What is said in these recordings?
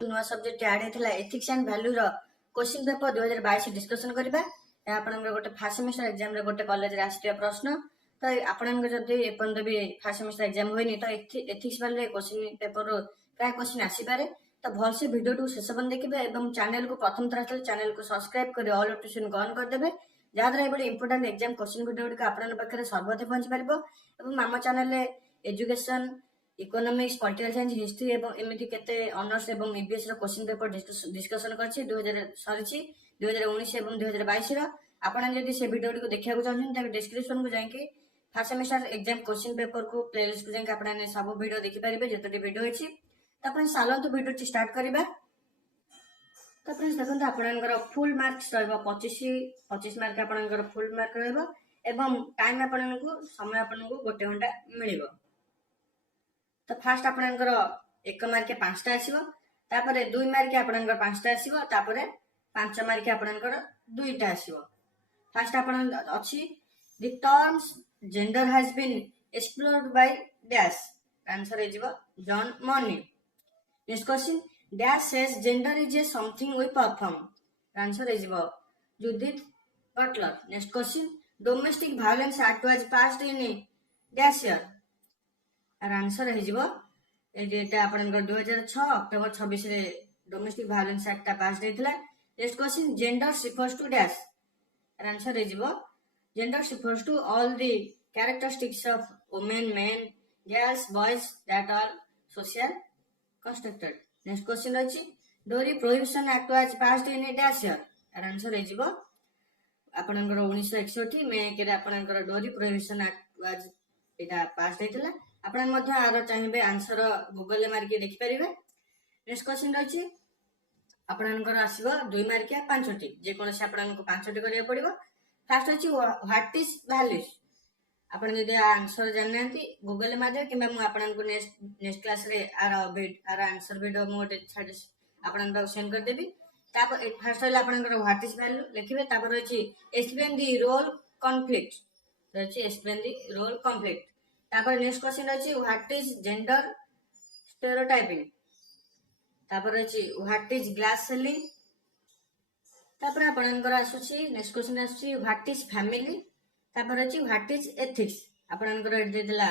नुआ subject add होता ethics and value रो क्वेश्चन पेपर 2022 डिस्कशन करबा आपनकर गोटे फर्स्ट सेमेस्टर एग्जाम रे गोटे कॉलेज रे आस्थिया प्रश्न तो आपनकर जदी एपन भी फर्स्ट सेमेस्टर एग्जाम होइनी तो एथिक्स वाले क्वेश्चन पेपर रो काय क्वेश्चन आसी पारे तो भल से वीडियो टू शेष बन देखिबे एवं चैनल को प्रथम थर आसे चैनल को सब्सक्राइब कर ऑल नोटिफिकेशन ऑन कर देबे जहा द्वारा एबडी इंपोर्टेंट एग्जाम क्वेश्चन वीडियो के आपन पाखरे सर्वप्रथम पहुंच पारिबो एवं आम चैनल रे education economics political science history एवं एमती केते ऑनर्स एवं ईबीएस रो क्वेश्चन पेपर डिस्कशन करछि 2000 सरिछि 2019 एवं 2022 रो आपण जदि से वीडियो को देखिया चाहछन त डिस्क्रिप्शन को जाई कि first semester exam question paper को प्लेलिस्ट को जाई कि आपण सब वीडियो देखि परिबे जतटी वीडियो होछि त आपण सालंत वीडियो स्टार्ट करबा तो फ्रेंड्स देखो आपनकर फुल मार्क्स रहबो 25 मार्क आपनकर फुल मार्क रहबो एवं टाइम आपनको समय आपनको 1 घंटा मिलिबो तो फास्ट आपनकर 1 मार्क 5टा आसीबो तापरे 2 मार्क आपनकर 5टा आसीबो तापरे 5 मार्क आपनकर 2टा आसीबो फास्ट आपन अछि the terms gender has been explored by dash answer हे जिवो जॉन मॉर्नी next question dash says gender is a something we perform answer है जिवो Judith Butler next question domestic violence act was passed in dash year आर answer है जिवो एटा आपनकर 2006 अक्टोबर 26 रे डोमेस्टिक वायलेंस एक्ट पास्ड हेतला next question gender refers to dash आर आंसर है जिवो gender refers to all the characteristics of women men girls boys that are social constructed next question अछि dowry prohibition act was passed in dash year आर answer हे जिवो आपनकर 1961 मे के आपनकर डोरी प्रोहिबिशन एक्ट वाज एटा पास्ड हेतला आपण मध्ये आरो चाहिबे आंसर गूगल ले मार के देखि परिबे नेक्स्ट क्वेश्चन अछि आपनकर आसीबो 2 मार्क 5टी जे कोनसे आपनको 5टी करिया पड़िबो फर्स्ट अछि व्हाट इज वैल्यूज आपण जदि आंसर जाननांती गूगल ले मादे किबा मु आपनको नेक्स्ट क्लास रे आर आंसर वीडियो मोटे छाडी आपनको सेंड कर देबी तापर फर्स्ट होला आपनकर व्हाट इज वैल्यू लिखिबे तापर अछि एक्सप्लेन द रोल कॉन्फ्लिक्ट तो अछि एक्सप्लेन द रोल कॉन्फ्लिक्ट तापर नेक्स्ट क्वेश्चन अछि व्हाट इज जेंडर स्टेरियोटाइपिंग तापर अछि व्हाट इज ग्लास सेलिंग तापर आपनकर आसुछि नेक्स्ट क्वेश्चन आसुछि व्हाट इज फैमिली तापर अछि व्हाट इज एथिक्स आपनकर एड देला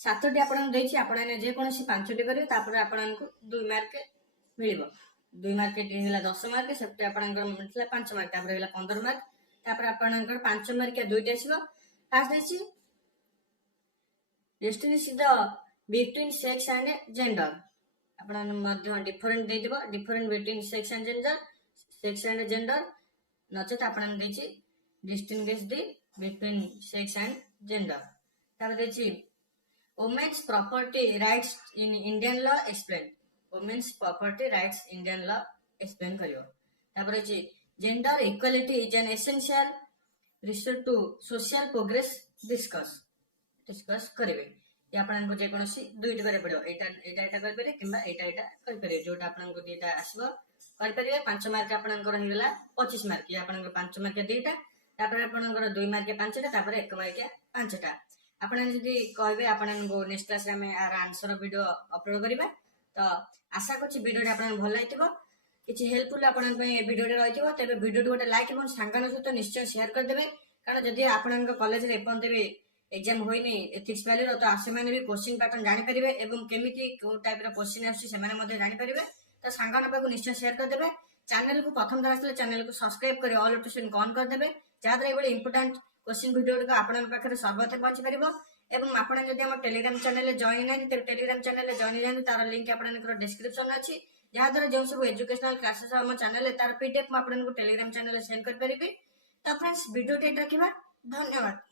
7टी आपन देछि आपन जे कोनसी 5टी करियो तापर आपनको 2 मार्क मिलिबो 2 मार्क हेला 10 मार्क सेप्टे आपनकर मिलला 5 मार्क तापर हेला 15 मार्क तापर आपनकर 5 मार्क 2टी आसीबो फास्ट देछि distinguish the between sex and gender आपन मध्य डिफरेंट दे दिबो different between sex and gender नचेत आपन देछि distinguish the between sex and gender तापर देछि women's property rights in Indian law explain women's property rights Indian law explain करियो तापर देछि gender equality is an essential resource to social progress discuss करिवे या आपन को जे कोनसी दुईट करे पड़ो एटा एटा कर पारे किबा एटा कर पारे जोटा आपन को देटा आसीबो कर पारे 5 मार्क आपन को रहिला 25 मार्क या आपन को 5 मार्क देटा तापर आपन को 2 मार्क 5टा तापर 1 मार्क 5टा आपन जदी कहबे आपन को नेक्स्ट क्लास रे हम आर आंसर वीडियो अपलोड करिबा तो आशा करछि वीडियो आपन भल लागितबो किछि हेल्पफुल आपन पे वीडियो रे रहितबो तबे वीडियो गोटे लाइक एवं सांगन सहित निश्चय शेयर कर देबे कारण जदी आपन को कॉलेज रे एपन देबे एग्जाम होइनी एथिक्स वैल्यू रो तो आसे माने भी क्वेश्चन पैटर्न जानि परिबे एवं केमिति को टाइप रो क्वेश्चन आसी से माने मध्ये जानि परिबे तो सांगन पे को निश्चय शेयर कर देबे चैनल को प्रथम थर आसले चैनल को सब्सक्राइब कर ऑल नोटिफिकेशन ऑन कर देबे जहा द्वारा एबडी इंपोर्टेंट क्वेश्चन वीडियो को आपन पाखरे सर्वप्रथम पहुंच परिबो एवं आपन जदी हमर टेलीग्राम चैनल ले जॉइन नै ते टेलीग्राम चैनल ले जॉइन नै तार लिंक आपन को डिस्क्रिप्शन अछि जहा द्वारा जो सब एजुकेशनल क्लासेस हमर चैनल ले तार पीडीएफ म आपन को टेलीग्राम चैनल ले सेंड कर परिबे तो फ्रेंड्स वीडियो टेट रखिबा धन्यवाद।